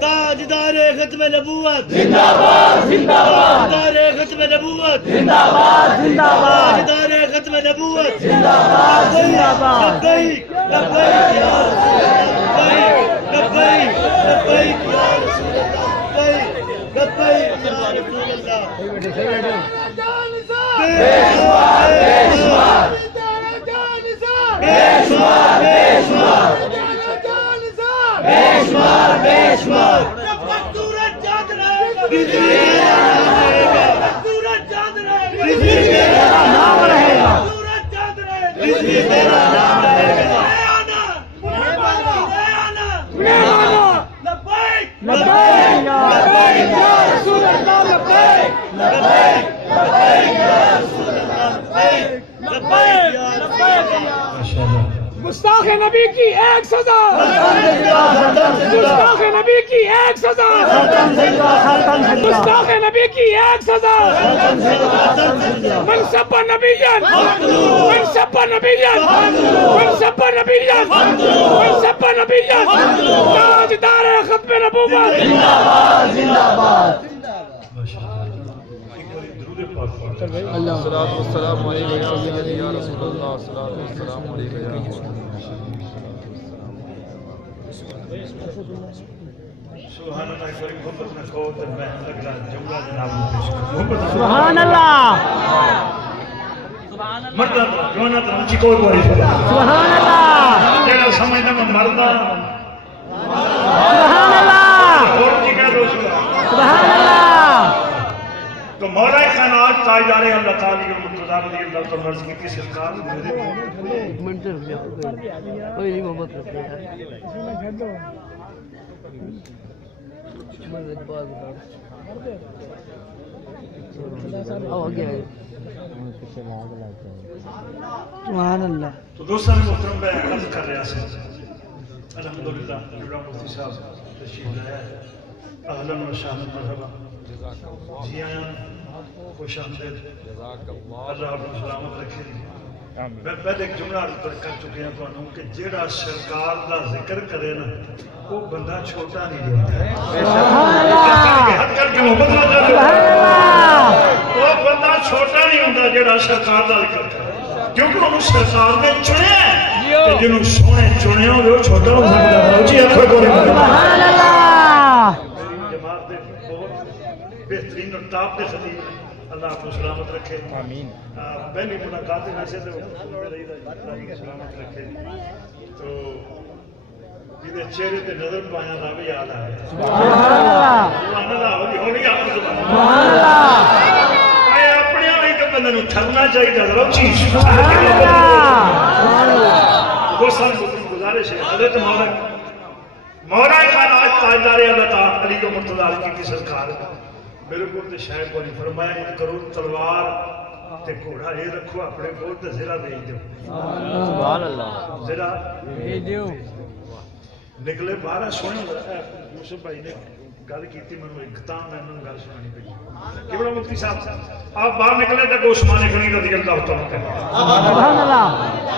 تاجدار ختم نبوت زندہ باد زندہ باد تاجدار ختم نبوت زندہ باد زندہ باد تاجدار ختم نبوت زندہ باد زندہ باد لبیک لبیک یا رسول اللہ لبیک لبیک یا رسول اللہ لبیک یا رسول اللہ بے شمار بے شمار بے شمار بے شمار بے شمار سورج چاند رہے گا سورج چاند رہے گا تیرا نام رہے گا سورج چاند رہے گا تیرا نام رہے گا لبیک لبیک یا رسول اللہ لبیک لبیک لبیک یا رسول اللہ لبیک لبیک یا رسول اللہ گستاخ نبی کی ایک سزا گستاخ نبی کی ایک سزا گستاخ نبی کی ایک سزا من سب نبیان من سب نبیان من سب نبیان من سب نبیان تاجدار ختم نبوت زندہ باد الصلاۃ والسلام علیک یا سیدی یا رسول اللہ الصلاۃ والسلام علیک یا سبحان اللہ کوئی محبت نہ کہو تو میں اگلا جملہ جناب پیش کروں سبحان اللہ مردا جوانا تو اونچی کوئی بولی سبحان اللہ جڑا سمجھدا میں مردا سبحان اللہ اور کی کہہ دو سبحان اللہ تو مولا کائنات تاجدار اللہ تعالی کے منتظر رضی اللہ تعالی عنہ کی سرکار ایک منٹ رک جاؤ کوئی نہیں محبت رکھتے سبحان اللہ تو دوستان محترم میں عرض کر رہا سے الحمدللہ جڑا مفتی صاحب تشریف لایا ہے اہلا و سہلا مرحبا جی آیاں خوش آمدید اللہ آپ کو سلامت رکھے میں پہلے ایک جملہ عرض کر چکے ہیں تو کہ جیڑا سرکار دا ذکر کرے نا وہ بندہ چھوٹا نہیں ہوتا حد کر کے محبت نہ کرے وہ بندہ چھوٹا نہیں ہوتا جیڑا سرکار دا ذکر کرے کیونکہ وہ سرکار نے چنے ہیں جنہوں سونے چنے ہوئے وہ چھوٹا ہو سکتا ہے جی اکھر کو نہیں سبحان اللہ جماعت دے بہت بہترین اور ٹاپ دے خطیب اللہ آپ کو سلامت رکھے آمین پہلی ملاقات ایسے تو سلامت رکھے تو جیدے چہرے تے نظر پایا تھا بھی یاد آیا سبحان اللہ ہولی آپ کو سبحان اللہ اپنے آئی کہ بندے نو ٹھرنا چاہیے ذرا چیز وہ سن گزارش ہے حضرت مولا کائنات تاجدار اللہ تعالی علی کو مرتضی کی سرکار میرے کو تے شاید کوئی فرمایا کرو تلوار تے گھوڑا یہ رکھو اپنے کو تے زرا دے دیو سبحان اللہ زرا دے دیو نکلے باہر سونے یوسف بھائی نے گل کیتی میں ایک تاں میں انہوں گل سنانی پئی کہ بڑا مفتی صاحب آپ باہر نکلے تے عثمان غنی رضی اللہ تعالی عنہ سبحان اللہ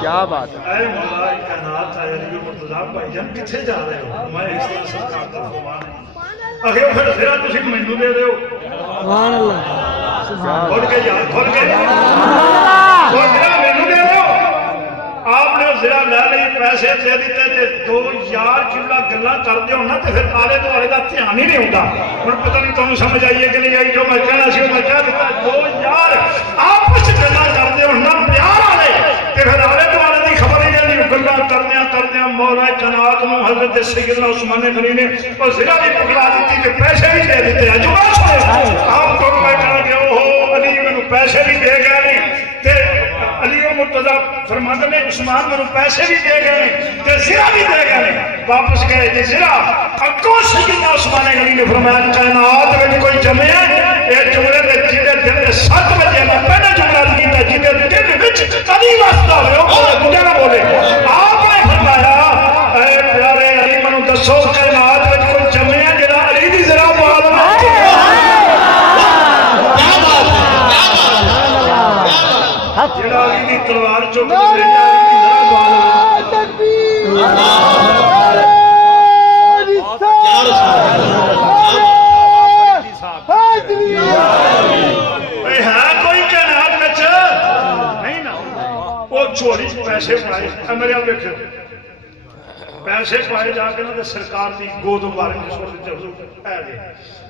کیا بات ہے اے مولا کائنات علی مرتضی بھائی جان کتھے جا رہے ہو میں اس طرح سرکار دا فرمان اگے پھر زرا تسی مینوں دے دیو سبحان اللہ کھول کے یار کھول کے سبحان اللہ وہ زرا مینوں دے دیو آپ نے زرا لے لئی پیسے دے دیتے تے دو یار کیڑا گلاں کردے ہو نا تے پھر آلے دوالے دا دھیان ہی نہیں ہوندا ہن پتہ نہیں تانوں سمجھ آئیے کہ نہیں آئی جو میں کہنا سی میں کہہ دیتا دو یار آپس گلاں کردے ہو نا پیار والے تے پھر آلے دوالے دی خبر ہی نہیں گلاں کردیاں مولا کائنات نو حضرت سیدنا عثمان غنی نے اور زرا بھی پکڑا دیتی تے پیسے بھی دے دیتے جو بات آپ کو میں کہا کہ اوہ علی مینوں پیسے بھی دے گئے نہیں تے علی مرتضی فرماتے نے عثمان میں پیسے بھی دے گئے تے زرا بھی دے گئے واپس گئے تے زرا اگوں سیدنا عثمان غنی نے فرمایا کائنات وچ کوئی جمع ہے اے جملے دے جڑے دل دے 7 بجے میں پہلا جملہ کیتا جڑے دل وچ کبھی واسطہ ہوئے او دوجا نہ بولے آپ نے فرمایا اے پیارے علی منو دسو کائنات وچ کوئی جمع ہے جڑا علی دی ذرا مال نہ جڑا علی دی تلوار چوک لے جا علی دی ذرا مال ਝੋਲੀ 'ਚ ਪੈਸੇ ਪਾਏ ਮੇਰੇ ਵੱਲ ਵੇਖਿਓ ਪੈਸੇ ਪਾਏ ਜਾ ਕੇ ਨਾ ਸਰਕਾਰ ਦੀ ਗੋਦ ਬਾਰੇ ਨੇ ਸੁੱਟ ਦਿੱਤੇ ਹਜ਼ੂਰ ਐ ਦੇ